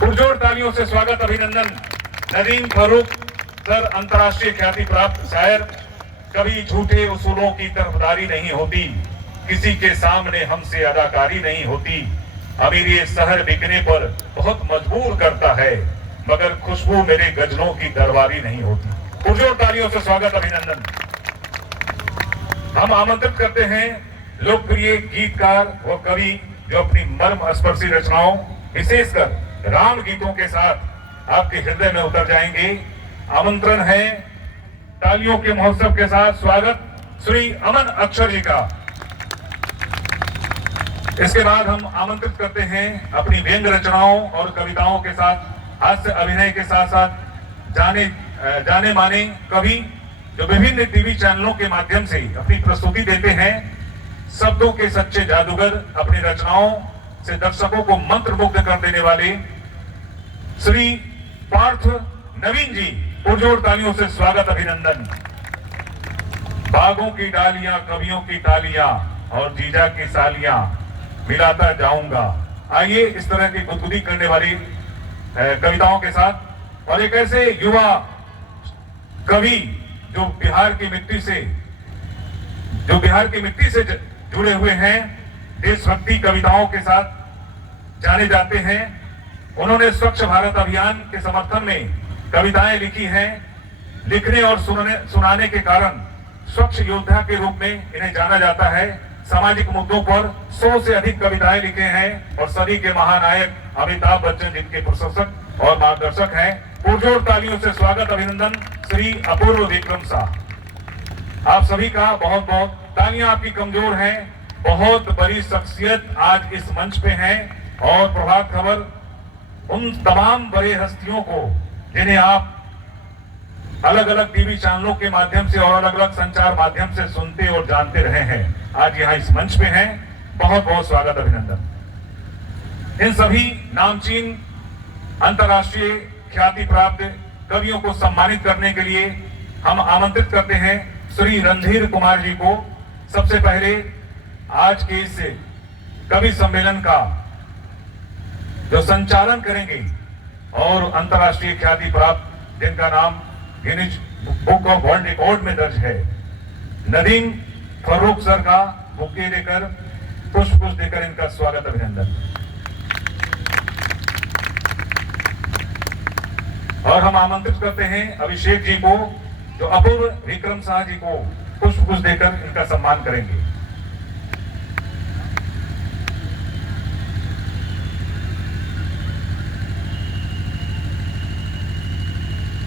पुरजोर तालियों से स्वागत अभिनंदन नदीम फारूक सर, अंतर्राष्ट्रीय ख्याति प्राप्त शायर। कभी झूठे उसूलों की तरफदारी नहीं होती, किसी के सामने हमसे अदाकारी नहीं होती। अमीर ये शहर बिकने पर बहुत मजबूर करता है, मगर खुशबू मेरे गजलों की दरबारी नहीं होती। पुरजोर तालियों से स्वागत अभिनंदन। हम आमंत्रित करते हैं लोकप्रिय गीतकार व कवि जो अपनी मर्म स्पर्शी रचनाओं, विशेषकर राम गीतों के साथ आपके हृदय में उतर जाएंगे। आमंत्रण है तालियों के महोत्सव के साथ स्वागत श्री अमन अक्षर जी का। इसके बाद हम आमंत्रित करते हैं अपनी व्यंग रचनाओं और कविताओं के साथ, हास्य अभिनय के साथ साथ जाने माने कवि जो विभिन्न टीवी चैनलों के माध्यम से अपनी प्रस्तुति देते हैं। शब्दों के सच्चे जादूगर, अपनी रचनाओं से दर्शकों को मंत्रमुग्ध कर देने वाले श्री पार्थ नवीन जी, पुरजोर तालियों से स्वागत अभिनंदन। बागों की डालियां, कवियों की तालियां और जीजा की सालियां मिलाता जाऊंगा। आइए इस तरह की गुदगुदी करने वाली कविताओं के साथ, और एक ऐसे युवा कवि जो बिहार की मिट्टी से जुड़े हुए हैं, देशभक्ति कविताओं के साथ जाने जाते हैं। उन्होंने स्वच्छ भारत अभियान के समर्थन में कविताएं लिखी हैं। लिखने और सुनाने के कारण स्वच्छ योद्धा के रूप में इन्हें जाना जाता है। सामाजिक मुद्दों पर 100 से अधिक कविताएं लिखे हैं और सदी के महानायक अमिताभ बच्चन जिनके प्रशंसक और मार्गदर्शक हैं। पुरजोर तालियों से स्वागत अभिनंदन श्री अपूर्व विक्रम साह। आप सभी का बहुत बहुत तालियां आपकी कमजोर हैं। बहुत बड़ी शख्सियत आज इस मंच पे हैं, और प्रभात खबर उन तमाम बड़े हस्तियों को जिन्हें आप अलग अलग टीवी चैनलों के माध्यम से और अलग अलग संचार माध्यम से सुनते और जानते रहे हैं, आज यहाँ इस मंच पे हैं। बहुत बहुत स्वागत अभिनंदन। इन सभी नामचीन अंतर्राष्ट्रीय ख्याति प्राप्त कवियों को सम्मानित करने के लिए हम आमंत्रित करते हैं श्री रणधीर कुमार जी को। सबसे पहले आज के इस कवि सम्मेलन का जो संचालन करेंगे और अंतर्राष्ट्रीय ख्याति प्राप्त जिनका नाम Guinness book of world record में दर्ज है, नदीम फारूक सर का बुके देकर, पुष्प देकर इनका स्वागत अभिनंदन। और हम आमंत्रित करते हैं अभिषेक जी को, जो अपूर्व विक्रम साह जी को पुष्प देकर इनका सम्मान करेंगे।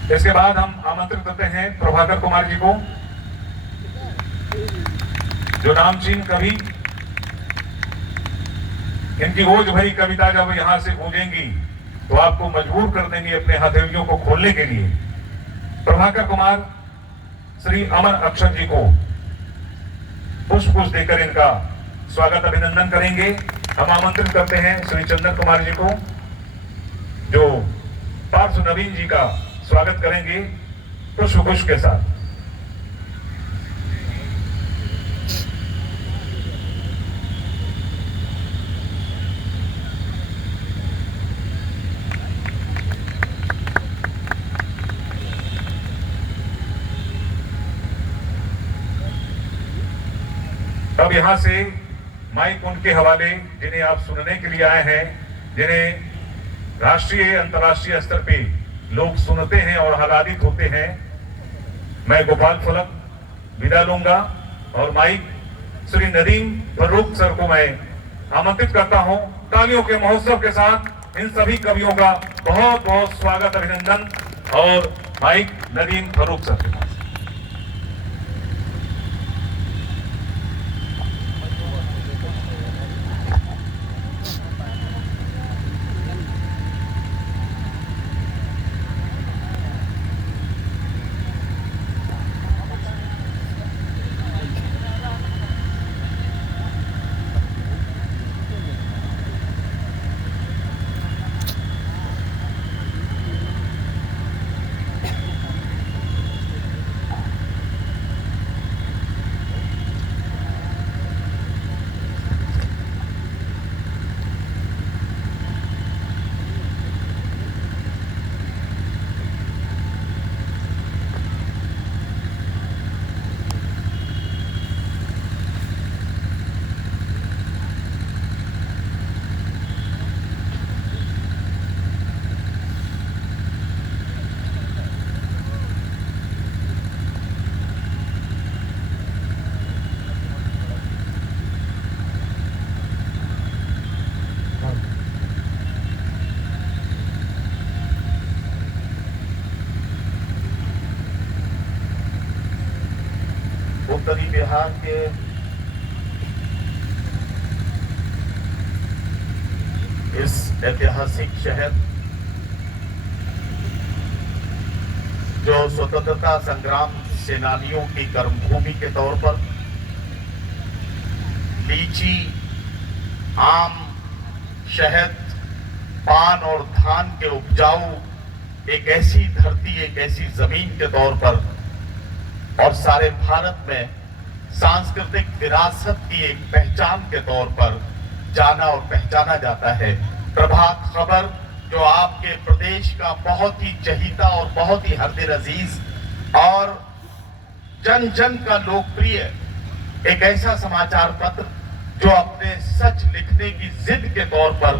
इसके बाद हम आमंत्रित करते हैं प्रभाकर कुमार जी को, जो नामचीन कवि। इनकी ओज भरी कविता जब यहां से गूंजेंगी तो आपको मजबूर कर देंगे अपने हथेलियों को खोलने के लिए। प्रभाकर कुमार श्री अमन अक्षर जी को पुष्प देकर इनका स्वागत अभिनंदन करेंगे। हम आमंत्रित करते हैं श्री चंदन कुमार जी को, जो पार्थ नवीन जी का स्वागत करेंगे पुष्प के साथ। अब यहां से माइक उनके हवाले, जिन्हें आप सुनने के लिए आए हैं, जिन्हें राष्ट्रीय अंतर्राष्ट्रीय स्तर पे लोग सुनते हैं और आह्लादित होते हैं। मैं गोपाल फलक विदा लूंगा और माइक श्री नदीम फारूक सर को मैं आमंत्रित करता हूं। तालियों के महोत्सव के साथ इन सभी कवियों का बहुत बहुत स्वागत अभिनंदन, और माइक नदीम फारूक सर के पास। बिहार के इस ऐतिहासिक शहर जो स्वतंत्रता संग्राम सेनानियों की कर्मभूमि के तौर पर लीची, आम, शहद, पान और धान के उपजाऊ एक ऐसी धरती, एक ऐसी जमीन के तौर पर और सारे भारत में सांस्कृतिक विरासत की एक पहचान के तौर पर जाना और पहचाना जाता है। प्रभात खबर जो आपके प्रदेश का बहुत ही चहीता और बहुत ही हरदिल अजीज और जन जन का लोकप्रिय एक ऐसा समाचार पत्र जो अपने सच लिखने की जिद के तौर पर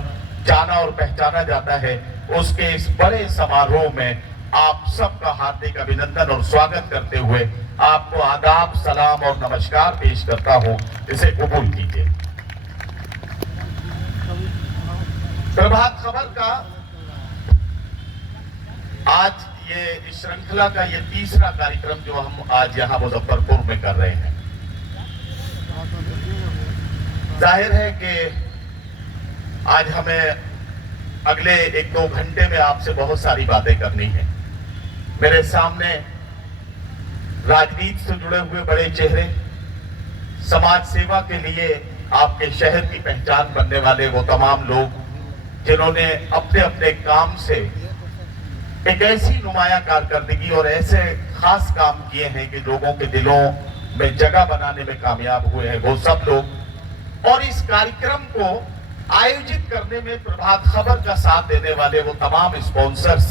जाना और पहचाना जाता है, उसके इस बड़े समारोह में आप सबका हार्दिक अभिनंदन और स्वागत करते हुए आपको आदाब, सलाम और नमस्कार पेश करता हूं। इसे कबूल कीजिए। प्रभात खबर का आज ये इस श्रृंखला का ये तीसरा कार्यक्रम जो हम आज यहां मुजफ्फरपुर में कर रहे हैं। जाहिर है कि आज हमें अगले 1-2 घंटे में आपसे बहुत सारी बातें करनी है। मेरे सामने राजनीति से जुड़े हुए बड़े चेहरे, समाज सेवा के लिए आपके शहर की पहचान बनने वाले वो तमाम लोग जिन्होंने अपने अपने काम से एक ऐसी नुमाया कारकर्दगी और ऐसे खास काम किए हैं कि लोगों के दिलों में जगह बनाने में कामयाब हुए हैं, वो सब लोग। और इस कार्यक्रम को आयोजित करने में प्रभात खबर का साथ देने वाले वो तमाम स्पॉन्सर्स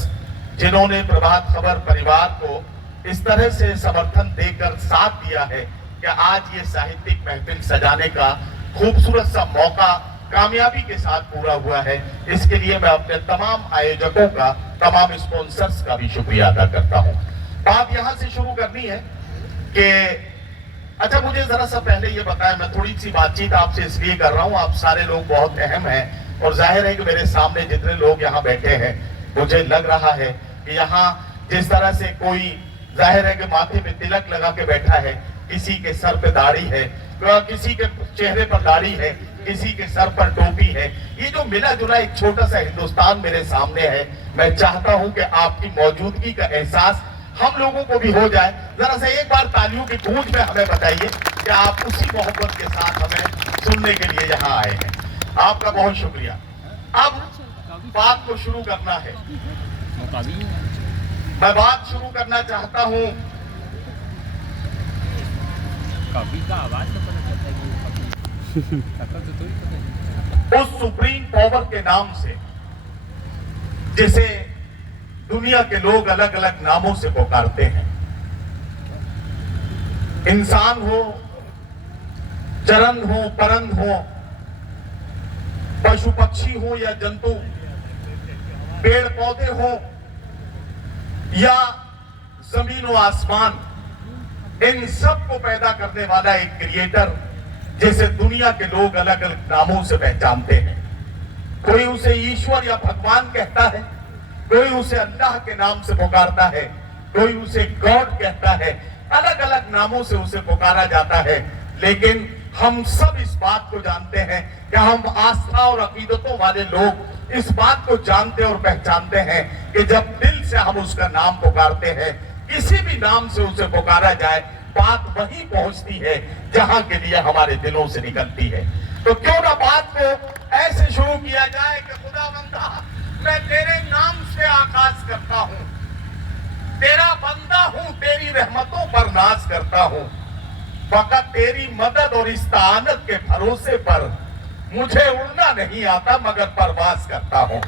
जिन्होंने प्रभात खबर परिवार को इस तरह से समर्थन देकर साथ दिया है कि आज ये साहित्यिक महफिल सजाने का खूबसूरत सा मौका कामयाबी के साथ पूरा हुआ है। इसके लिए मैं अपने तमाम आयोजकों का, तमाम स्पॉन्सर्स का भी शुक्रिया अदा करता हूं। बात यहां से शुरू करनी है कि अच्छा, मुझे जरा सा पहले ये बताएं, मैं थोड़ी सी बातचीत आपसे इसलिए कर रहा हूं, आप सारे लोग बहुत अहम हैं और जाहिर है कि मेरे सामने जितने लोग यहाँ बैठे हैं, मुझे लग रहा है कि यहाँ जिस तरह से कोई जाहिर है कि माथे पे तिलक लगा के बैठा है, किसी के सर पे दाढ़ी है, किसी के चेहरे पर दाढ़ी है, किसी के सर पर टोपी है, ये जो मिला जुला एक छोटा सा हिंदुस्तान मेरे सामने है। मैं चाहता हूं कि आपकी मौजूदगी का एहसास हम लोगों को भी हो जाए। जरा सा एक बार तालियों की गूंज में हमें बताइए कि आप उसी मोहब्बत के साथ हमें सुनने के लिए यहाँ आए हैं। आपका बहुत शुक्रिया। अब बात को शुरू करना है। मैं बात शुरू करना चाहता हूँ उस सुप्रीम पावर के नाम से जिसे दुनिया के लोग अलग अलग नामों से पुकारते हैं। इंसान हो, चरण हो, परंद हो, पशु पक्षी हो या जंतु, पेड़ पौधे हो या जमीन व आसमान, इन सब को पैदा करने वाला एक क्रिएटर जिसे दुनिया के लोग अलग अलग नामों से पहचानते हैं। कोई उसे ईश्वर या भगवान कहता है, कोई उसे अल्लाह के नाम से पुकारता है, कोई उसे गॉड कहता है, अलग अलग नामों से उसे पुकारा जाता है। लेकिन हम सब इस बात को जानते हैं कि हम आस्था और अकीदतों वाले लोग इस बात को जानते और पहचानते हैं कि जब दिल से हम उसका नाम पुकारते हैं, किसी भी नाम से उसे पुकारा जाए, बात वहीं पहुंचती है जहां के लिए हमारे दिलों से निकलती है। तो क्यों ना बात को ऐसे शुरू किया जाए कि खुदावंदा, मैं तेरे नाम से आगाज करता हूं, तेरा बंदा हूं, तेरी रहमतों पर नाज करता हूं, फकत तेरी मदद और इस्ताअनत के भरोसे पर मुझे उड़ना नहीं आता मगर परवाज करता हूं।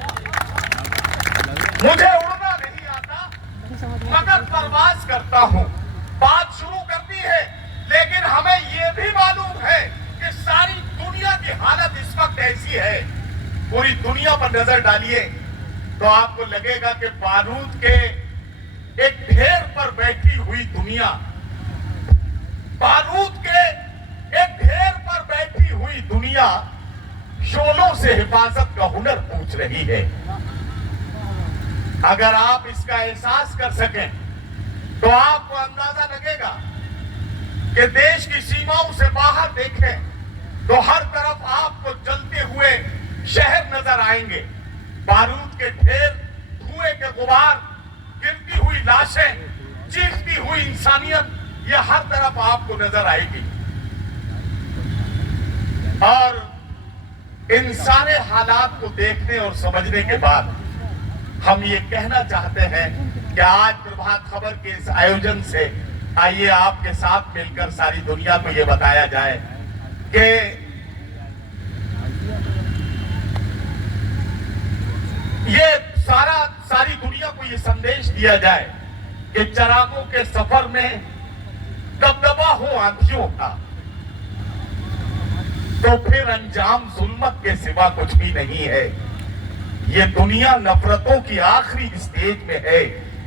मुझे उड़ना नहीं आता मगर परवाज करता हूं। बात शुरू करनी है, लेकिन हमें यह भी मालूम है कि सारी दुनिया की हालत इस वक्त ऐसी है। पूरी दुनिया पर नजर डालिए तो आपको लगेगा कि बारूद के एक ढेर पर बैठी हुई दुनिया, बारूद के एक ढेर पर बैठी हुई दुनिया शोलों से हिफाजत का हुनर पूछ रही है। अगर आप इसका एहसास कर सकें तो आपको अंदाजा लगेगा कि देश की सीमाओं से बाहर देखें तो हर तरफ आपको जलते हुए शहर नजर आएंगे, बारूद के ढेर, धुएं के गुबार, गिरती हुई लाशें, चीखती हुई इंसानियत, यह हर तरफ आपको नजर आएगी। और इन सारे हालात को देखने और समझने के बाद हम ये कहना चाहते हैं कि आज प्रभात खबर के इस आयोजन से आइए आपके साथ मिलकर सारी दुनिया को ये बताया जाए कि ये सारी दुनिया को ये संदेश दिया जाए कि चरागों के सफर में दबदबा हो आंधियों का, तो फिर अंजाम जुल्मत के सिवा कुछ भी नहीं है। ये दुनिया नफरतों की आखिरी स्टेज में है,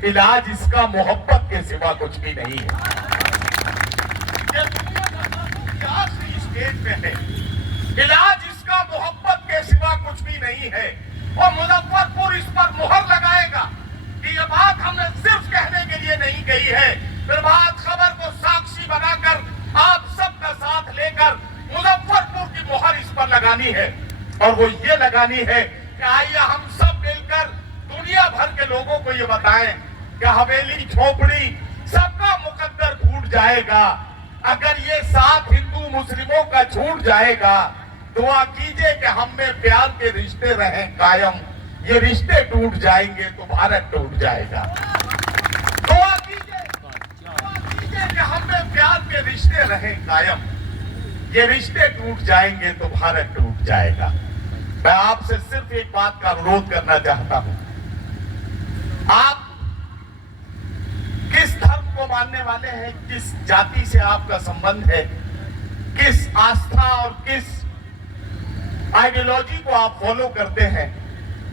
इलाज इसका मोहब्बत के सिवा कुछ भी नहीं है। ये दुनिया नफरतों की आखिरी स्टेज में है, इलाज इसका मोहब्बत के सिवा कुछ भी नहीं है। और मुजफ्फरपुर इस पर मुहर लगाएगा कि ये बात हमने सिर्फ कहने के लिए नहीं कही है, प्रभात खबर को साक्षी बनाकर आप सबका साथ लेकर मुजफ्फरपुर की मुहर इस पर लगानी है। और वो ये लगानी है कि आइए हम सब मिलकर दुनिया भर के लोगों को ये बताएं कि हवेली झोपड़ी सबका मुकद्दर फूट जाएगा। अगर ये साथ हिंदू मुस्लिमों का छूट जाएगा, दुआ कीजिए कि हम में प्यार के रिश्ते रहें कायम। ये रिश्ते टूट जाएंगे तो भारत टूट जाएगा। दुआ कीजिए कि हम में प्यार के रिश्ते रहें कायम। ये रिश्ते टूट जाएंगे तो भारत टूट जाएगा। मैं आपसे सिर्फ एक बात का अनुरोध करना चाहता हूं, आप किस धर्म को मानने वाले हैं, किस जाति से आपका संबंध है, किस आस्था और किस आइडियोलॉजी को आप फॉलो करते हैं,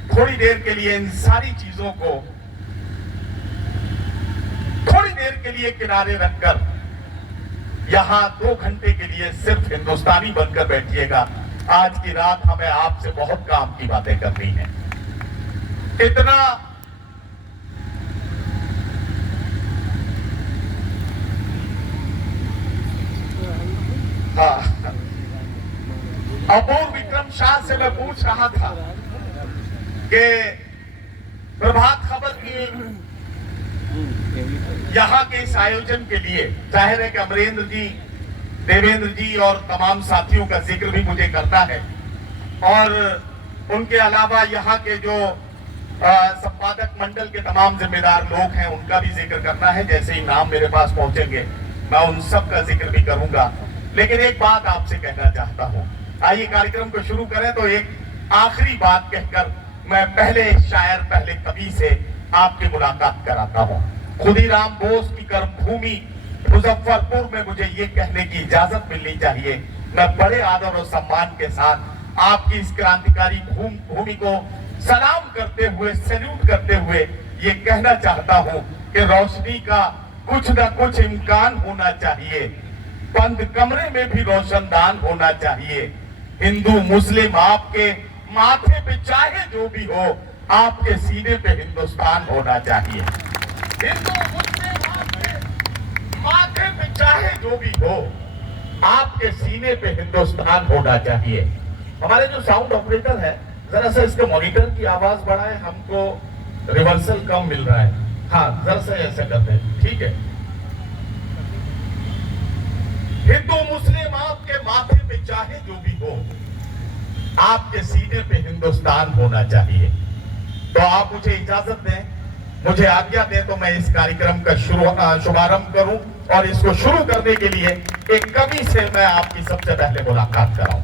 थोड़ी देर के लिए इन सारी चीजों को थोड़ी देर के लिए किनारे रखकर यहां 2 घंटे के लिए सिर्फ हिंदुस्तानी बनकर बैठिएगा। आज की रात हमें आपसे बहुत काम की बातें करनी है। इतना अपूर्व विक्रम शाह से मैं पूछ रहा था कि प्रभात खबर की यहाँ के इस आयोजन के लिए जाहिर है कि अमरेंद्र जी, देवेंद्र जी और तमाम साथियों का जिक्र भी मुझे करना है, और उनके अलावा यहाँ के जो संपादक मंडल के तमाम जिम्मेदार लोग हैं उनका भी जिक्र करना है। जैसे ही नाम मेरे पास पहुंचेंगे मैं उन सब का जिक्र भी करूंगा। लेकिन एक बात आपसे कहना चाहता हूं, आइए कार्यक्रम को शुरू करें तो एक आखिरी बात कहकर मैं पहले शायर, पहले कवि से आपकी मुलाकात कराता हूं। खुदीराम बोस की कर्मभूमि मुजफ्फरपुर में मुझे ये कहने की इजाजत मिलनी चाहिए, मैं बड़े आदर और सम्मान के साथ आपकी इस क्रांतिकारी भूमि को सलाम करते हुए, सैल्यूट करते हुए ये कहना चाहता हूं कि रोशनी का कुछ न कुछ इम्कान होना चाहिए, बंद कमरे में भी रोशनदान होना चाहिए। हिंदू मुस्लिम आपके माथे पे चाहे जो भी हो, आपके सीने पे हिंदुस्तान होना चाहिए। हिंदू मुस्लिम आपके माथे पे चाहे जो भी हो, आपके सीने पे हिंदुस्तान होना चाहिए। हमारे जो साउंड ऑपरेटर है, जरा सा इसके मॉनिटर की आवाज बढ़ाएं, हमको रिवर्सल कम मिल रहा है। हाँ, जरा सा ऐसा करते हैं, ठीक है। हिंदू मुस्लिम आपके माथे पे चाहे जो भी हो, आपके सीने पे हिंदुस्तान होना चाहिए। तो आप मुझे इजाजत दें, मुझे आज्ञा दें तो मैं इस कार्यक्रम का शुभारंभ करूं, और इसको शुरू करने के लिए एक कवि से मैं आपकी सबसे पहले मुलाकात कराऊं।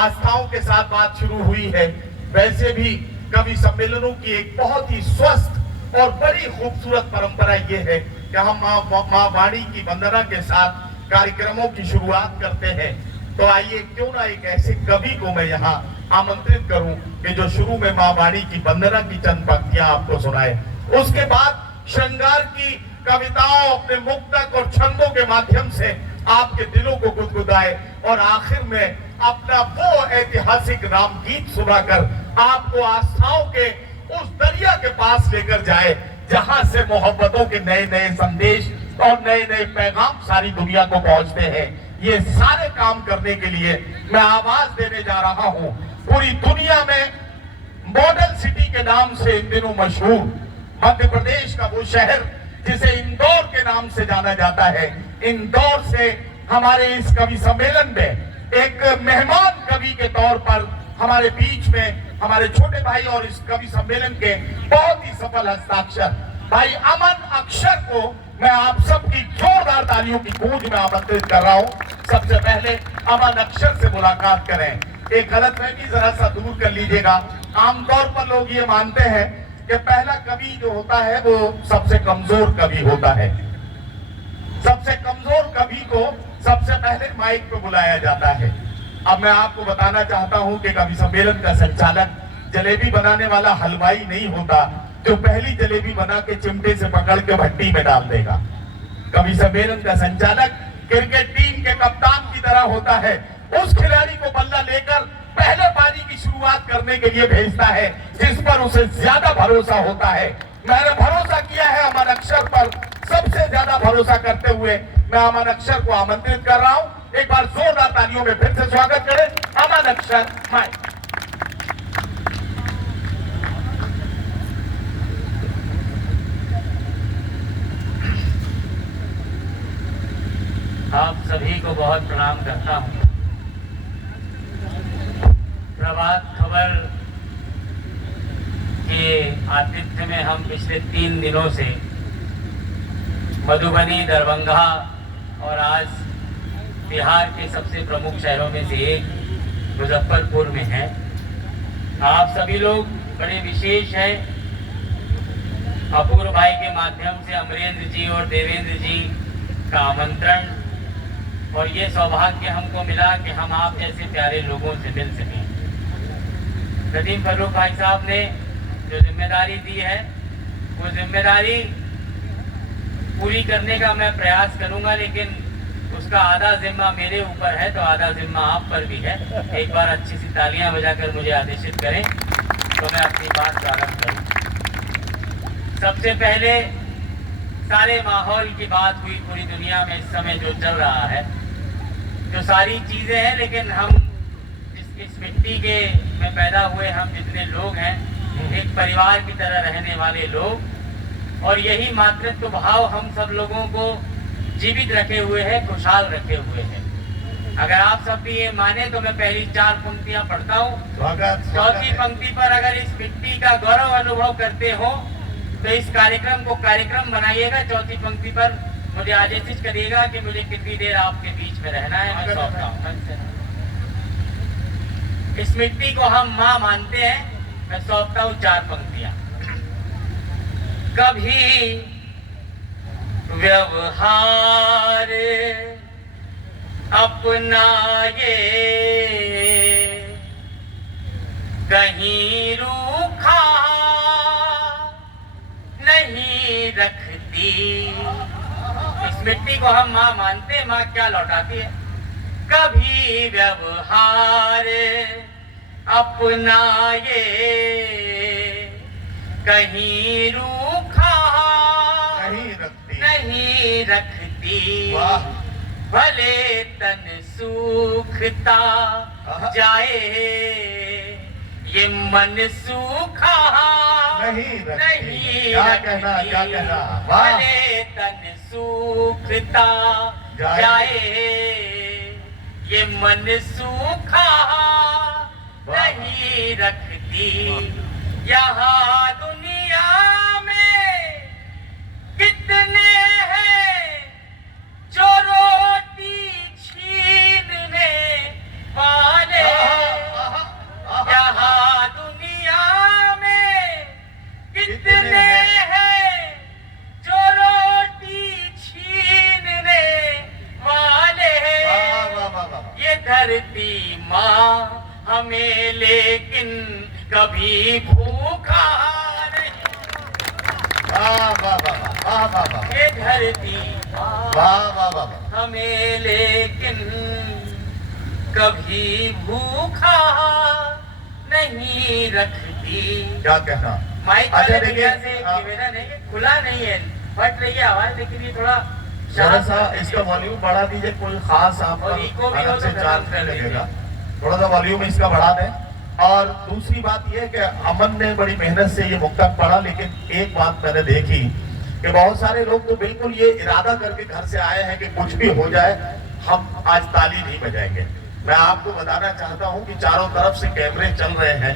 आस्थाओं के साथ बात शुरू हुई है, वैसे भी कवि सम्मेलनों की एक बहुत ही स्वस्थ और बड़ी खूबसूरत परंपरा ये है कि हम माँ वाणी की वंदना के साथ कार्यक्रमों की शुरुआत करते हैं। तो आइए क्यों ना एक ऐसे कवि को मैं यहाँ आमंत्रित करूं कि जो शुरू में माँ वाणी की वंदना की चंद पंक्तियां आपको सुनाए, उसके बाद श्रृंगार की कविताओं अपने मुक्तक और छंदों के माध्यम से आपके दिलों को गुदगुदाए, और आखिर में अपना वो ऐतिहासिक राम गीत सुनाकर आपको आस्थाओं के उस दरिया के पास लेकर जाए जहां से मोहब्बतों के नए नए संदेश और नए नए पैगाम सारी दुनिया को पहुंचते हैं। ये सारे काम करने के लिए मैं आवाज देने जा रहा हूं। पूरी दुनिया में मॉडल सिटी के नाम से इन दिनों मशहूर मध्य प्रदेश का वो शहर जिसे इंदौर के नाम से जाना जाता है, इंदौर से हमारे इस कवि सम्मेलन में एक मेहमान कवि के तौर पर हमारे बीच में हमारे छोटे भाई और इस कवि सम्मेलन के बहुत ही सफल हस्ताक्षर भाई अमन अक्षर को मैं आप सबकी जोरदार तालियों की गूंज में आमंत्रित कर रहा हूं। सबसे पहले अमन अक्षर से मुलाकात करें। एक गलतफहमी जरा सा दूर कर लीजिएगा। आमतौर पर लोग ये मानते हैं कि पहला कवि जो होता है वो सबसे कमजोर कवि होता है। सबसे कमजोर कवि को सबसे पहले माइक पे बुलाया जाता है। अब मैं आपको बताना चाहता हूं कि कवि सम्मेलन का संचालक जलेबी बनाने वाला हलवाई नहीं होता जो पहली जलेबी बना के चिमटे से पकड़ के भट्टी में डाल देगा। कवि सम्मेलन का संचालक क्रिकेट टीम के कप्तान की तरह होता है। उस खिलाड़ी को बल्ला लेकर पहले पारी की शुरुआत करने के लिए भेजता है जिस पर उसे ज्यादा भरोसा होता है। मैंने भरोसा किया है अमन अक्षर पर। सबसे ज्यादा भरोसा करते हुए मैं अमन अक्षर को आमंत्रित कर रहा हूं। एक बार जोरदार तालियों में फिर से स्वागत करें अमन अक्षर। माइक। आप सभी को बहुत प्रणाम करता हूं। प्रभात खबर के आतिथ्य में हम पिछले 3 दिनों से मधुबनी, दरभंगा और आज बिहार के सबसे प्रमुख शहरों में से एक मुजफ्फरपुर में हैं। आप सभी लोग बड़े विशेष हैं। अपूर्व भाई के माध्यम से अमरेंद्र जी और देवेंद्र जी का आमंत्रण और ये सौभाग्य हमको मिला कि हम आप जैसे प्यारे लोगों से मिल सकें। नदीम फर्रुख भाई साहब ने जो जिम्मेदारी दी है वो जिम्मेदारी पूरी करने का मैं प्रयास करूंगा, लेकिन उसका आधा जिम्मा मेरे ऊपर है तो आधा जिम्मा आप पर भी है। एक बार अच्छी सी तालियां बजाकर मुझे आदेशित करें तो मैं अपनी बात प्रारंभ करूं। सबसे पहले सारे माहौल की बात हुई। पूरी दुनिया में इस समय जो चल रहा है, जो सारी चीजें हैं, लेकिन हम इस मिट्टी के में पैदा हुए हम जितने लोग हैं, एक परिवार की तरह रहने वाले लोग, और यही मातृत्व भाव हम सब लोगों को जीवित रखे हुए है, खुशहाल रखे हुए है। अगर आप सब भी ये माने तो मैं पहली 4 पंक्तियां पढ़ता हूँ। चौथी पंक्ति पर अगर इस मिट्टी का गौरव अनुभव करते हो तो इस कार्यक्रम को कार्यक्रम बनाइएगा। चौथी पंक्ति पर मुझे आदेशित करिएगा कि मुझे कितनी देर आपके बीच में रहना है। मैं सौंपता हूँ। इस मिट्टी को हम माँ मानते हैं। मैं सौंपता हूँ 4 पंक्तियां। कभी व्यवहार अपनाए, कहीं रूखा नहीं रखती। इस मिट्टी को हम माँ मानते हैं। माँ क्या लौटाती है? कभी व्यवहार अपनाए, कहीं रूखा नहीं रखती। भले तन सूखता जाए, ये मन सूखा नहीं रखती। भले तन सूखता जाए, ये मन सूखा नहीं रखती। यहाँ दुनिया में कितने हैं जो रोटी छीनने वाले। यहाँ दुनिया में कितने हैं जो रोटी छीनने वाले। ये धरती माँ हमें लेकिन कभी भूखा नहीं। ये धरती हमें लेकिन कभी भूखा नहीं रखती। क्या कहना? माइक वाले भैया से निवेदन है कि खुला नहीं है, फट रही है आवाज, लेकिन ये थोड़ा जरा सा इसका वॉल्यूम बढ़ा दीजिए, कोई खास आपका और इको भी हो अलग तो से चार्ज कर नहीं लीजिए। लगेगा। थोड़ा सा वॉल्यूम इसका बढ़ा दें। और दूसरी बात यह कि अमन ने बड़ी मेहनत से ये मुक्तक पढ़ा, लेकिन एक बात मैंने देखी कि बहुत सारे लोग तो बिल्कुल ये इरादा करके घर से आए हैं कि कुछ भी हो जाए हम आज ताली नहीं बजाएंगे। मैं आपको बताना चाहता हूं कि चारों तरफ से कैमरे चल रहे हैं,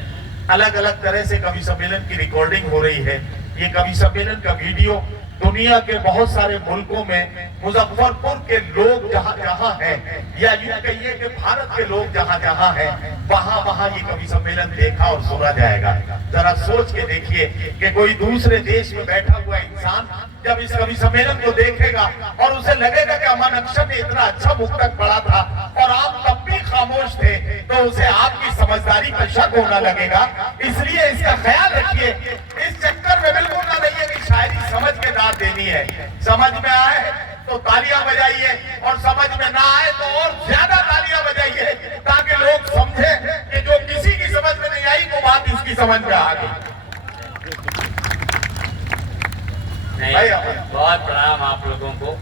अलग अलग तरह से कवि सम्मेलन की रिकॉर्डिंग हो रही है। ये कवि सम्मेलन का वीडियो दुनिया के बहुत सारे मुल्कों में, मुजफ्फरपुर के लोग जहां जहां हैं, या यूं कहिए कि भारत के लोग जहां जहां हैं, वहां वहां ये कवि सम्मेलन देखा और सुना जाएगा। जरा सोच के देखिए कि कोई दूसरे देश में बैठा हुआ इंसान जब इस कवि सम्मेलन को देखेगा और उसे लगेगा कि अमन अक्षर ने इतना अच्छा मुक्तक पढ़ा था और आप तब भी खामोश थे, तो उसे आपकी समझदारी पर शक होना लगेगा। इसलिए इसका ख्याल रखिए, इस चक्कर में बिल्कुल ना रहिए कि शायरी समझ के दाद देनी है। समझ में आए तो तालियां बजाइए, और समझ में ना आए तो और ज्यादा तालियां बजाइए, ताकि लोग समझे कि जो किसी की समझ में नहीं आई वो बात इसकी समझ में आ गई। नहीं, बहुत प्रणाम आप लोगों को।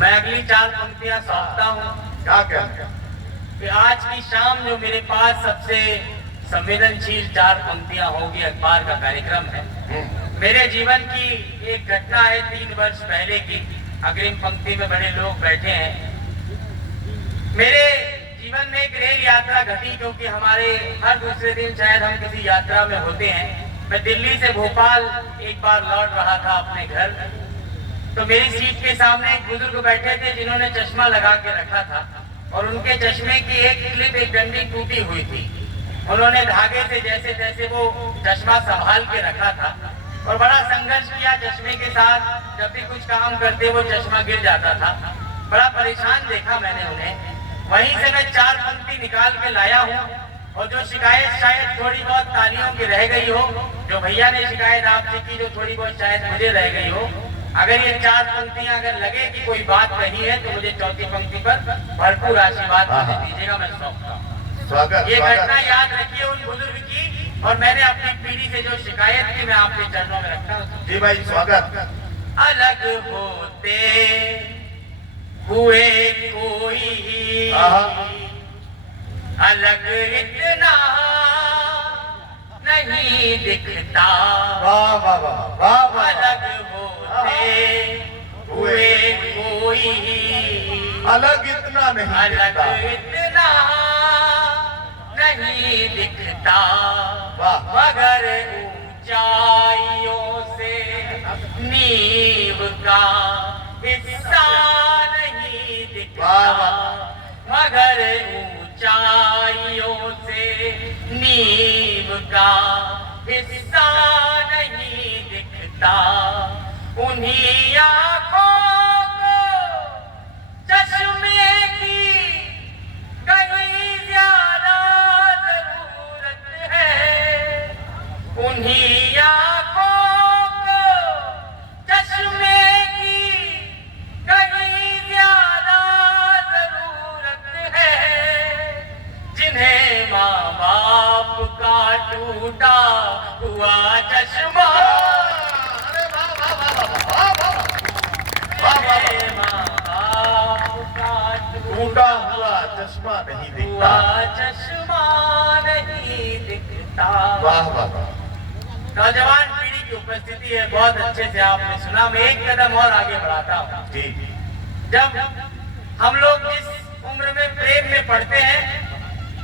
मैं अगली 4 पंक्तियां सौंपता हूँ क्या क्या कि आज की शाम जो मेरे पास सबसे संवेदनशील 4 पंक्तियां होगी, अखबार का कार्यक्रम है। मेरे जीवन की एक घटना है 3 वर्ष पहले की। अग्रिम पंक्ति में बड़े लोग बैठे हैं। मेरे जीवन में एक रेल यात्रा घटी, क्योंकि हमारे हर दूसरे दिन शायद हम किसी यात्रा में होते हैं। मैं दिल्ली से भोपाल एक बार लौट रहा था अपने घर, तो मेरी सीट के सामने एक बुजुर्ग बैठे थे जिन्होंने चश्मा लगा के रखा था, और उनके चश्मे की एक क्लिप, एक डंडी टूटी हुई थी। उन्होंने धागे से जैसे तैसे वो चश्मा संभाल के रखा था और बड़ा संघर्ष किया चश्मे के साथ। जब भी कुछ काम करते वो चश्मा गिर जाता था। बड़ा परेशान देखा मैंने उन्हें। वहीं से मैं 4 पंक्ति निकाल के लाया हूँ, और जो शिकायत शायद थोड़ी बहुत तालियों की रह गई हो, जो भैया ने शिकायत आपसे की, जो थोड़ी बहुत शायद मुझे रह गई हो, अगर ये 4 पंक्तियां अगर लगे कि कोई बात कही है तो मुझे चौथी पंक्ति पर भरपूर आशीर्वाद मुझे दीजिएगा। मैं सौंपता हूँ। स्वागत ये स्वागत। घटना याद रखिए उन बुजुर्ग की, और मैंने अपनी पीढ़ी से जो शिकायत की मैं आपके चरणों में रखता हूँ। जी भाई स्वागत। अलग होते हुए कोई अलग इतना नहीं दिखता। वाह वाह वाह वाह वाह। अलग होते हुए कोई अलग इतना नहीं अलग दिखता। इतना नहीं दिखता, वाह। मगर ऊंचाइयों से नींव का हिस्सा नहीं दिखता। वाह, वाह। मगर ऊंचाइयों से नींव का हिस्सा नहीं दिखता। उन्हीं आँखों को चश्मे की कहीं ज्यादा जरूरत है। उन्हीं आँखों को चश्मे की कहीं ज्यादा जरूरत है, जिन्हें माँ बाप का टूटा हुआ चश्मा, अरे वाह वाह वाह वाह वाह वाह। जिन्हें माँ बाप का टूटा हुआ चश्मा नहीं दिखता। हुआ चश्मा नहीं दिखता। वाह वाह वाह। नौजवान पीढ़ी की उपस्थिति है, बहुत अच्छे से आपने सुना। मैं एक कदम और आगे बढ़ाता हूँ। जी जब हम लोग जिस उम्र में प्रेम में पढ़ते हैं,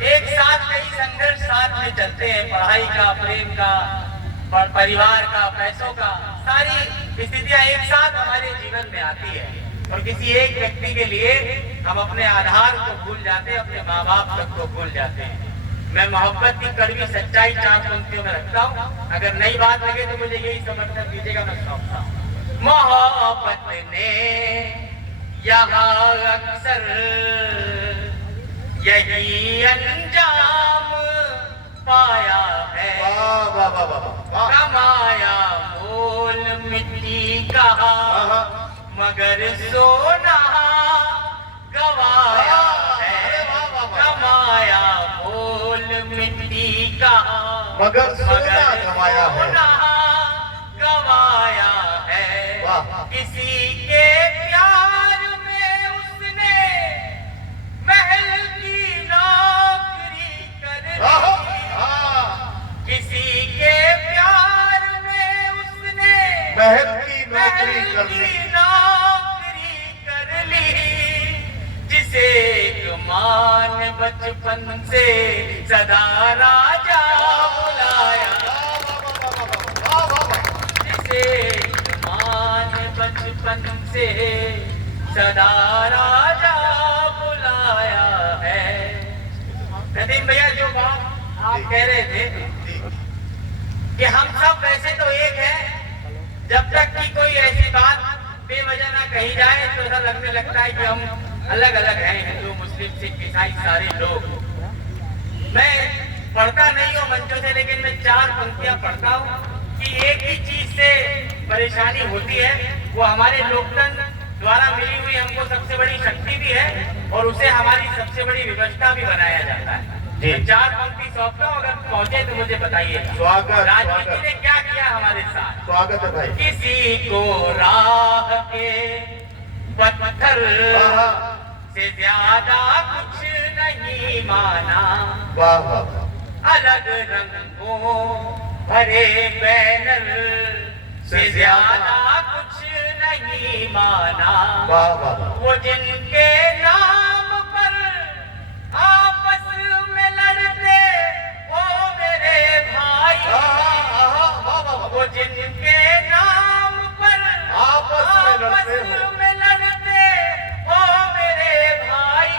एक साथ कई संघर्ष साथ में चलते हैं, पढ़ाई का, प्रेम का, परिवार का, पैसों का, सारी स्थितियां एक साथ हमारे जीवन में आती है, और किसी एक व्यक्ति के लिए हम अपने आधार को भूल जाते हैं, अपने माँ बाप तक को भूल जाते हैं। मैं मोहब्बत की कड़वी सच्चाई 4 पंक्तियों में रखता हूँ। अगर नई बात लगे तो मुझे यही समर्थन दीजिएगा। मैं सौंपता हूँ। मोहब्बत ने यहाँ अक्सर यही अंजाम पाया है। वाह वाह वाह वाह वाह। कमाया मोल मिट्टी का, मगर सोना गवाया है। कमाया मोल मिट्टी का, मगर सोना गवाया है। सोना गवाया है। वाह। किसी के बचपन से सदा राजा बुलाया, जिसे माँ ने बचपन से सदा राजा बुलाया है। नदीम भैया, जो बात आप कह रहे थे कि हम सब वैसे तो एक हैं, जब तक कि कोई ऐसी बात बेवजह ना कही जाए तो ऐसा लगने लगता है कि हम अलग अलग हैं, हिंदू मुस्लिम सिख ईसाई सारे लोग। मैं पढ़ता नहीं हूँ मंचों से, लेकिन मैं 4 पंक्तियां पढ़ता हूँ कि एक ही चीज से परेशानी होती है, वो हमारे लोकतंत्र द्वारा मिली हुई हमको सबसे बड़ी शक्ति भी है और उसे हमारी सबसे बड़ी व्यवस्था भी बनाया जाता है। मैं 4 पंक्ति सौंपता हूँ, अगर पहुंचे तो मुझे बताइए। स्वागत। राजनीति ने क्या किया हमारे साथ? स्वागत है भाई। किसी को राह के पत्थर से ज्यादा कुछ नहीं माना, वाह वाह वाह। अलग रंगों भरे बैनर से ज्यादा कुछ नहीं माना, वाह वाह वाह। वो जिनके नाम पर आपस में लड़ते वो मेरे भाई, वो जिनके नाम पर आपस में लड़ते वो मेरे भाई,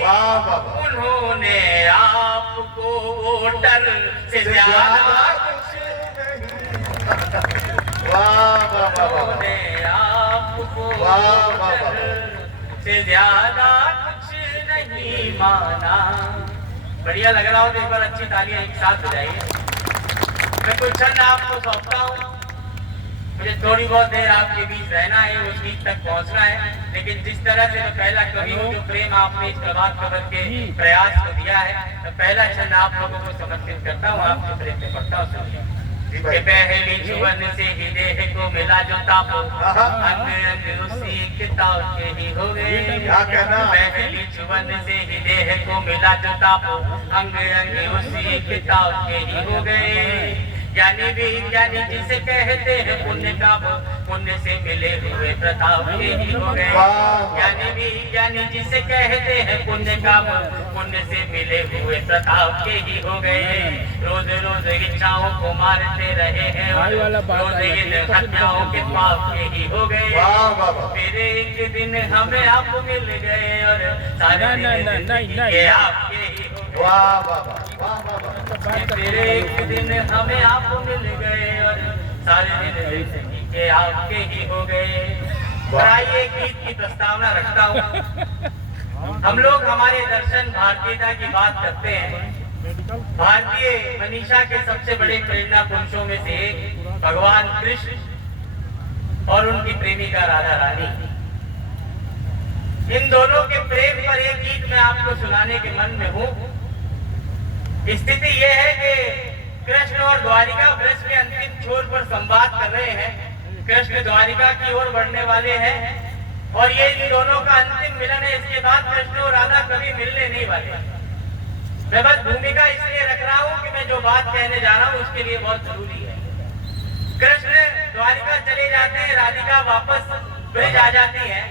वाह वाह वाह। उन्होंने आपको वोटर से ज्यादा कुछ वाह वाह वाह वाह। उन्होंने आपको वाह वाह वाह। वोटर से ज्यादा कुछ नहीं माना। बढ़िया लग रहा हो तो एक बार अच्छी तालियां एक साथ बजाइए। मैं कुछ छंद आपको सौंपता हूँ, मुझे थोड़ी बहुत देर आपके बीच रहना है, उस बीच तक पहुंचना है, लेकिन जिस तरह से मैं पहला कवि हूँ, जो प्रेम आपने इस प्रभात खबर के प्रयास को दिया है, तो पहला छंद आप लोगों को समर्पित करता हूँ, आपके प्रेम में पढ़ता हूँ। सुनिए कि पहली जुबन से ही देह को मिला जो तापो, अंग अंग उसी किताब के ही हो गए। क्या कहना? पहली जुबन से ही देह को मिला जो तापो, अंग अंग उसी किताब के ही हो गए। ज्ञानी भी ज्ञानी जिसे कहते हैं पुण्य का, पुण्य से मिले हुए प्रताप के ही हो गए। ज्ञानी भी ज्ञानी जिसे कहते हैं पुण्य का, पुण्य से मिले हुए प्रताप के ही हो गए। रोज रोज इच्छाओं को मारते रहे हैं, रोज इन हत्याओं के पाप के ही हो गए। फिर एक दिन हमें आप मिल गए और सारे दिन आपके ही हो गए। वाह वाह वाह वाह वाह। फिर एक दिन हमें आप मिल गए और सारे दिन जिंदगी के आपके ही हो गए। और आइए गीत की प्रस्तावना रखता हूँ। हम लोग हमारे दर्शन भारतीयता की बात करते हैं। भारतीय मनीषा के सबसे बड़े प्रेरणा पुरुषों में से एक भगवान कृष्ण और उनकी प्रेमिका राधा रानी। इन दोनों के प्रेम पर एक गीत मैं आपको सुनाने के मन में हूँ। स्थिति यह है कि कृष्ण और द्वारिका ब्रज के अंतिम छोर पर संवाद कर रहे हैं। कृष्ण द्वारिका की ओर बढ़ने वाले हैं और ये इन दोनों का अंतिम मिलन है। इसके बाद कृष्ण और राधा कभी मिलने नहीं वाले। मैं बस भूमिका इसलिए रख रहा हूँ कि मैं जो बात कहने जा रहा हूँ उसके लिए बहुत जरूरी है। कृष्ण द्वारिका चले जाते हैं, राधिका वापस ब्रज आ जाती है।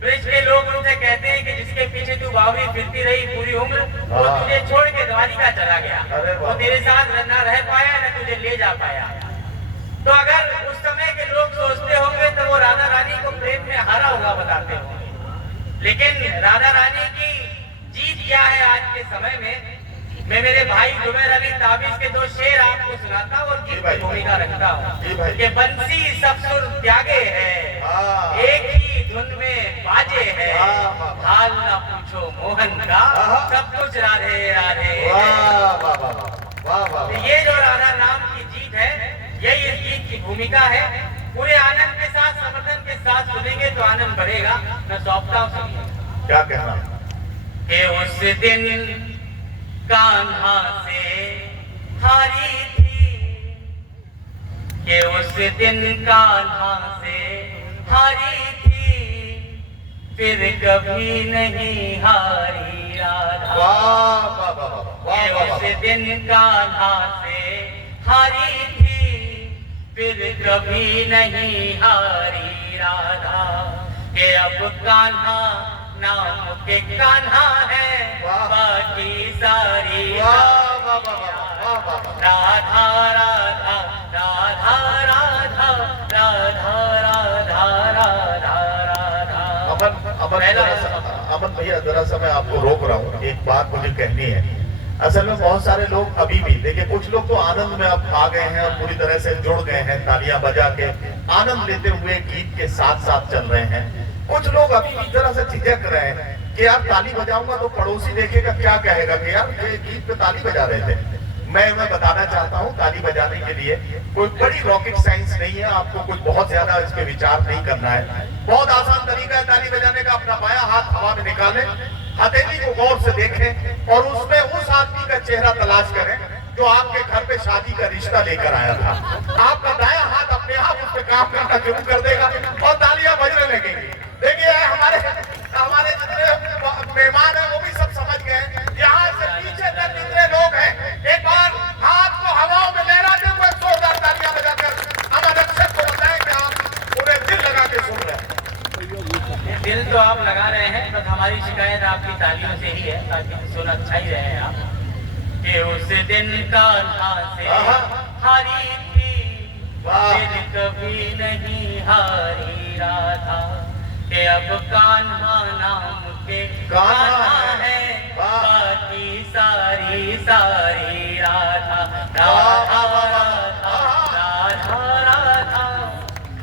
ब्रज के लोग उनसे कहते हैं कि जिसके पीछे तू बावरी फिरती रही पूरी उम्र, वो तुझे छोड़ के द्वारिका चला गया, वो तेरे साथ न रह पाया न तुझे ले जा पाया। तो अगर उस समय के लोग सोचते होंगे तो वो राधा रानी को प्रेम में हारा हुआ बताते होंगे, लेकिन राधा रानी की जीत क्या है आज के समय में। मैं मेरे भाई जुबैर अली ताबिज के 2 शेर आपको सुनाता हूँ और गीत की भूमिका रखता हूँ। कि बंसी सब सुर त्यागे है, एक ही धुन में बाजे है, हाल ना पूछो मोहन का, सब कुछ राधे राधे। ये जो राधा नाम की जीत है, यही इस गीत की भूमिका है। पूरे आनंद के साथ, समर्थन के साथ सुनेंगे तो आनंद बढ़ेगा। मैं सौंपता हूँ, सुनिए। क्या कहना? कि उस दिन कान्हा से हारी थी, कि उस दिन कान्हा से हारी थी, फिर कभी नहीं हारी राधा। कि उस दिन कान्हा से हारी थी, फिर कभी नहीं हारी राधा। कि अब कान्हा नाम के कान्हा है, बाकी सारी राधा राधा राधा राधा राधा राधा राधा राधा। अमन भैया, जरा सा मैं आपको रोक रहा हूँ, एक बात मुझे कहनी है। असल में बहुत सारे लोग अभी भी देखिए, कुछ लोग तो आनंद में अब आ गए हैं और पूरी तरह से जुड़ गए हैं, तालियां बजा के आनंद लेते हुए गीत के साथ साथ चल रहे हैं। कुछ लोग अभी भी जरा सा झिझक रहे हैं कि यार ताली बजाऊंगा तो पड़ोसी देखेगा, क्या कहेगा कि यार ये गीत पे ताली बजा रहे थे। मैं बताना चाहता हूँ, ताली बजाने के लिए कोई बड़ी रॉकेट साइंस नहीं है, आपको कुछ बहुत ज्यादा इस पे विचार नहीं करना है। बहुत आसान तरीका है ताली बजाने का। अपना बायां हाथ हवा में निकालें, हथेली को गौर से देखें और उसमें उस आदमी का चेहरा तलाश करें जो आपके घर पे शादी का रिश्ता लेकर आया था। आपका दायां हाथ अपने आप उस पर काम करना शुरू कर देगा और तालियां बजने लगेंगी। देखिए हमारे जितने मेहमान हैं वो भी सब समझ गए, यहाँ से पीछे तक जितने लोग हैं, एक बार हाथ को हवाओं में लहराते हुए जोरदार तालियां बजाकर हमारे अक्षर को बताएं कि आप उन्हें दिल लगा के सुन रहे हैं। दिल तो आप लगा रहे हैं, बस हमारी शिकायत आपकी तालियों से ही है, ताकि सुन अच्छा ही रहे हैं आप। कि उस दिन कान्हा से हारी थी, फिर कभी नहीं हारी राधा। कि अब कान्हा नाम के कान्हा है, बाकी सारी सारी राधा राधा राधा राधा राधा।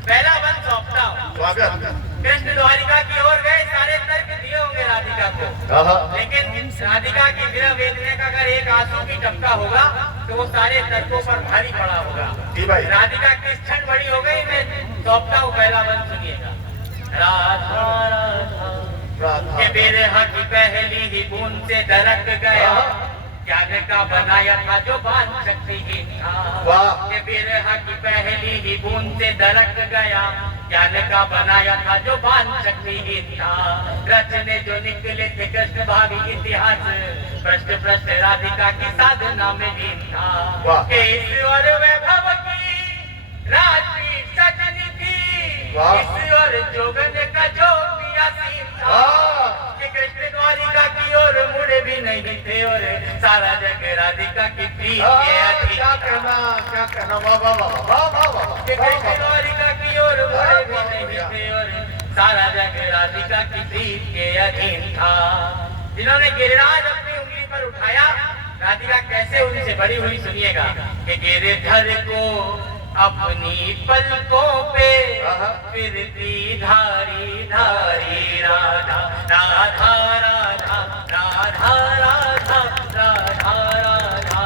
पहला वन सौंपता हूँ। कृष्ण द्वारिका की ओर गए, सारे तर्क दिए होंगे राधिका को, लेकिन राधिका की विरह वेदना का अगर एक आंसू भी टपका होगा तो वो सारे तर्कों पर भारी पड़ा होगा। राधिका किस क्षण बड़ी हो गई, मैं सौंपता हूँ, पहला वन सुनिएगा। राधा राधा के बिरह की पहली ही बूंद से दरक गया, ज्ञान का बनाया था जो बान शक्तिहीन था। के बिरह की पहली ही बूंद से दरक गया, ज्ञान का बनाया था जो बान शक्तिहीन था। रचने जो निकले थे कृष्ण भावी इतिहास, प्रश्न प्रश्न राधिका की साधना में लीन था। के ईश्वर वैभव की राजपीठ सजनी थी, ईश्वर जोगन का जो पिया सीन था। कि कृष्ण द्वारिका की ओर मुड़े भी नहीं थे और सारा जग राधिका की प्रीत के अधीन। क्या कहना वाह वाह वाह वाह वाह। कि कृष्ण द्वारिका की ओर मुड़े भी नहीं थे और सारा जग राधिका की प्रीत के अधीन था। जिन्होंने गिरिराज अपनी उंगली पर उठाया, राधिका कैसे उनसे बड़ी हुई सुनिएगा। कि गिरधर को अपनी पलकों पे फिरती धारी धारी राधा राधा राधा राधा राधा राधा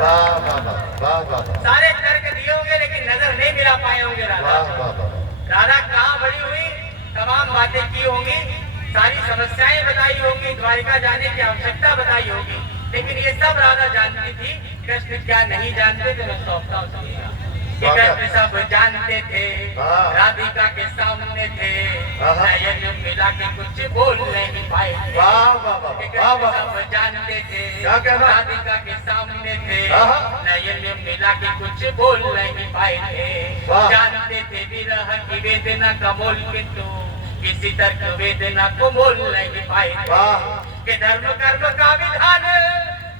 राधा राधा। सारे तर्क दिए होंगे लेकिन नजर नहीं मिला पाए होंगे राधा। राधा कहाँ बड़ी हुई, तमाम बातें की होंगी, सारी समस्याएं बताई होंगी, द्वारिका जाने की आवश्यकता बताई होगी, लेकिन ये सब राधा जानती थी। कृष्ण क्या नहीं जानते थे, मैं सौंपता हूँ। कृष्ण सब जानते थे, राधिका के सामने थे, नयन मिला के कुछ बोल नहीं पाए थे। कृष्ण सब जानते थे, राधिका के सामने थे, नयन मिला के कुछ बोल नहीं पाए थे। जानते थे विरह की वेदना का मोल, किंतु किसी तर्क वेदना को मोल नहीं पाए थे। कि धर्म कर्म का विधान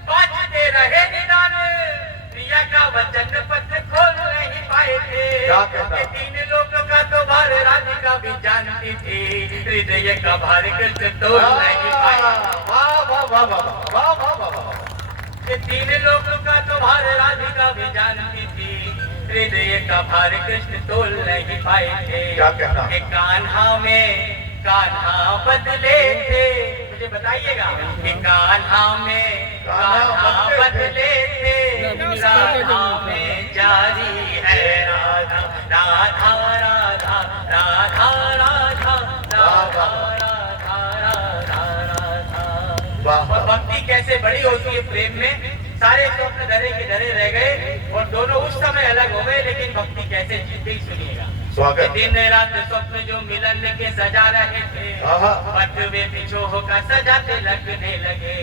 बाजते रहे निदान, प्रिया का वचन पत्र खोल नहीं पाए थे। कि तीन लोगों का तो भार राधिका भी जानती थी, हृदय का भार कृष्ण तोल नहीं पाए। कि तीन लोगों का तो भार राधिका भी जानती थी, हृदय का भार कृष्ण तोल नहीं पाए थे। कि कान्हा में कान्हा बदले थे, मुझे बताइएगा। कि कान्हा में कान्हा बदले थे, राधा में जारी है राधा राधा राधा राधा राधा राधा राधा राधा। और भक्ति कैसे बड़ी होती है प्रेम में। सारे स्वप्न धरे के धरे रह गए और दोनों उस समय अलग हो गए, लेकिन भक्ति कैसे जीती सुनिएगा। दिन रात स्वप्न जो मिलन के सजा रहे थे, बटवे बिछोह का सजाते लगने लगे।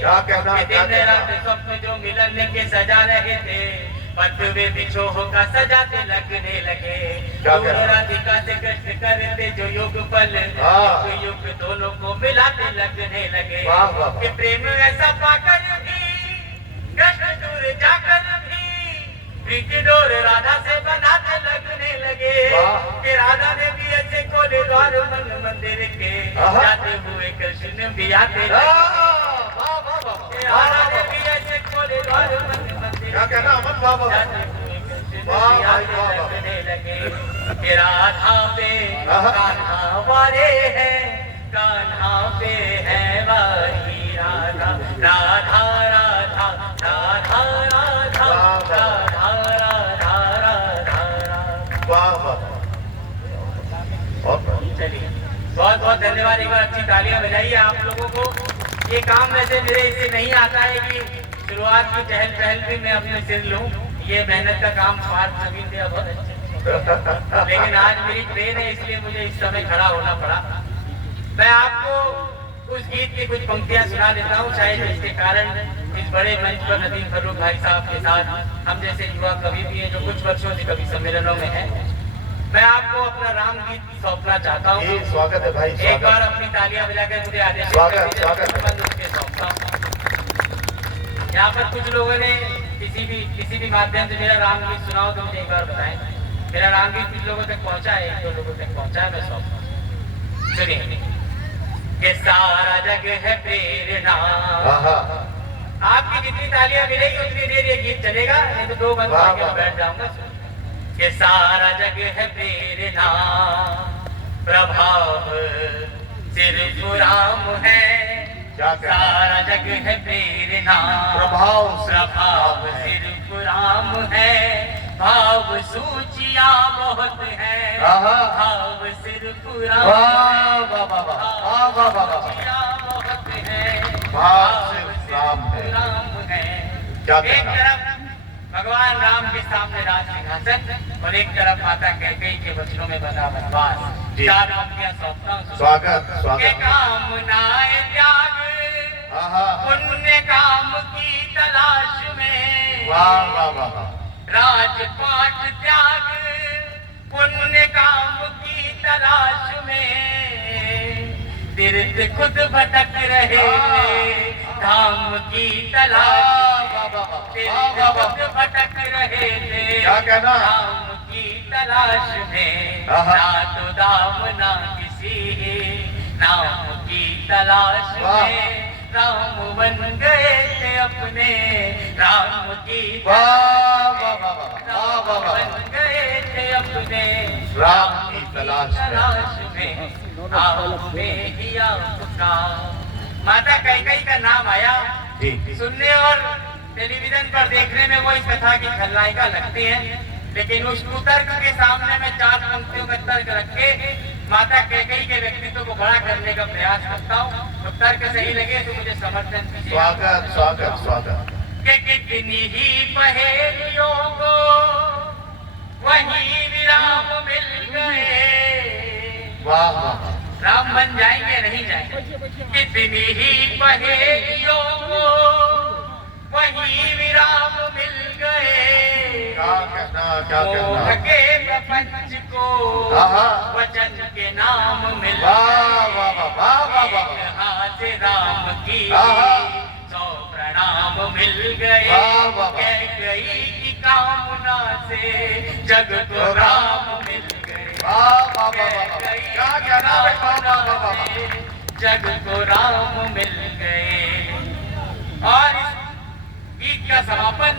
दिन रात स्वप्न जो मिलन के सजा रहे थे, बटवे बिछोह का सजाते लगने लगे। राधिका से कृष्ण करते जो युग पल युग दोनों को मिलाते लगने लगे कि प्रेम ऐसा पाकर भी कृष्ण दूर जाकर भी प्रीत डोर राधा से बनाते लगने लगे कि राधा ने भी ऐसे खोले द्वार मन मंदिर के जाते हुए कृष्ण भी आते लगे। राधा ने भी ऐसे खोले द्वार मन मंदिर जाते हुए कृष्ण भी आते लगने लगे कि राधा पे कान्हा वारे हैं, कान्हा पे है वारी राधा, राधा राधा राधा राधा राधा राधा राधा। वाह वाह, चलिए बहुत बहुत धन्यवाद। एक बार अच्छी तालियां बजाइए आप लोगों को। ये काम वैसे मेरे इससे नहीं आता है कि शुरुआत की चहल पहल भी मैं अपने सिर लूं, ये मेहनत का काम स्वार्थ जमीन दिया बहुत अच्छे, लेकिन आज मेरी ट्रेन है इसलिए मुझे इस समय खड़ा होना पड़ा। मैं आपको उस गीत की कुछ पंक्तियां सुना देता हूँ, शायद जिसके कारण इस बड़े मंच पर नदीम फर्रुख भाई साहब के साथ हम जैसे युवा कवि भी हैं जो कुछ वर्षों से कवि सम्मेलनों में हैं। मैं आपको अपना राम गीत सौंपना चाहता हूँ। स्वागत है भाई, एक बार अपनी तालियां बजाकर मुझे आदेश सौंपता हूँ। यहाँ पर कुछ लोगों ने किसी भी माध्यम से मेरा राम गीत सुनाओ तो मुझे एक बार बताएं। मेरा राम गीत कुछ लोगों तक पहुँचा है, एक दो लोगों तक पहुँचा है, मैं सौंपता। सुनिए कि सारा जग है प्रेरणा। आपकी जितनी तालियां मिलेगी उतनी देर ये गीत चलेगा, नहीं तो दो बंद करके बैठ जाऊंगा। कि सारा जग है प्रेरणा, प्रभाव सिर्फ राम है। सारा जग है प्रेरणा, प्रभाव सिर्फ राम है। भाव सूचियां बहुत है, भाव सिर्फ राम है। बहुत है, भाव सिर्फ राम है। एक तरफ भगवान राम के सामने राज सिंहासन और एक तरफ माता कैकेयी के वचनों में बना वनवास। चार पंक्तियां सौंपता हूं। स्वागत कामनाएं त्याग पुण्य काम की तलाश में, राजपाट त्याग पुण्य काम की तलाश में, तीर्थ खुद भटक रहे धाम की तलाश में, तीर्थ खुद भटक रहे थे धाम की तलाश में। ना तो दाम ना किसी नाम की तलाश में, राम बन गए थे अपने राम की बन गए थे अपने राम की तलाश में। आप में ही आपका माता कैकेयी का नाम आया। सुनने और टेलीविजन पर देखने में वो इस कथा की खलनायिका लगती हैं, लेकिन उस कुतर्क के सामने मैं चार पंक्तियों का तर्क रख के माता कैकेयी के व्यक्तित्व को बड़ा करने का प्रयास करता हूँ। तो तर्क सही लगे तो मुझे समर्थन कीजिए। स्वागत कि कितनी ही पहेलियों को वही विराम मिल गए। राम बन जाएंगे नहीं जाएंगे। कितनी ही पहेलियों को वही विराम मिल गए। मोह के प्रपंच को वचन के नाम मिल गए। हाथ राम की 100 प्रणाम मिल गए। कैकेयी की कामना से जग को राम मिल गए। जग को राम मिल गए। और इस गीत का समापन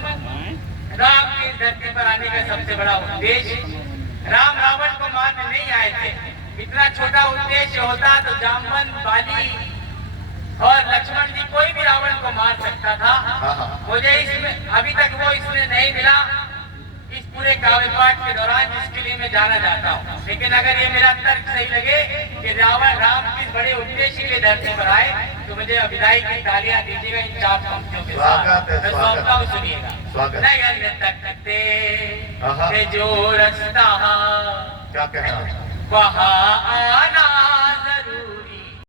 राम की धरती पर आने का सबसे बड़ा उद्देश्य, राम रावण को मारने नहीं आए थे। इतना छोटा उद्देश्य होता तो जामवंत, बाली और लक्ष्मण जी कोई भी रावण को मार सकता था। मुझे इसमें अभी तक वो इसमें नहीं मिला इस पूरे काव्य पाठ के दौरान, जिसके लिए मैं जाना चाहता हूँ। लेकिन अगर ये मेरा तर्क सही लगे कि रावण राम किस बड़े उद्देश्य के लिए धरती पर आए तो मुझे विदाई की तालियां दीजिएगा इन 4 पंक्तियों के साथ। मैं सौंपता हूँ, सुनिएगा। नयन तकते जो रास्ता वहाँ आना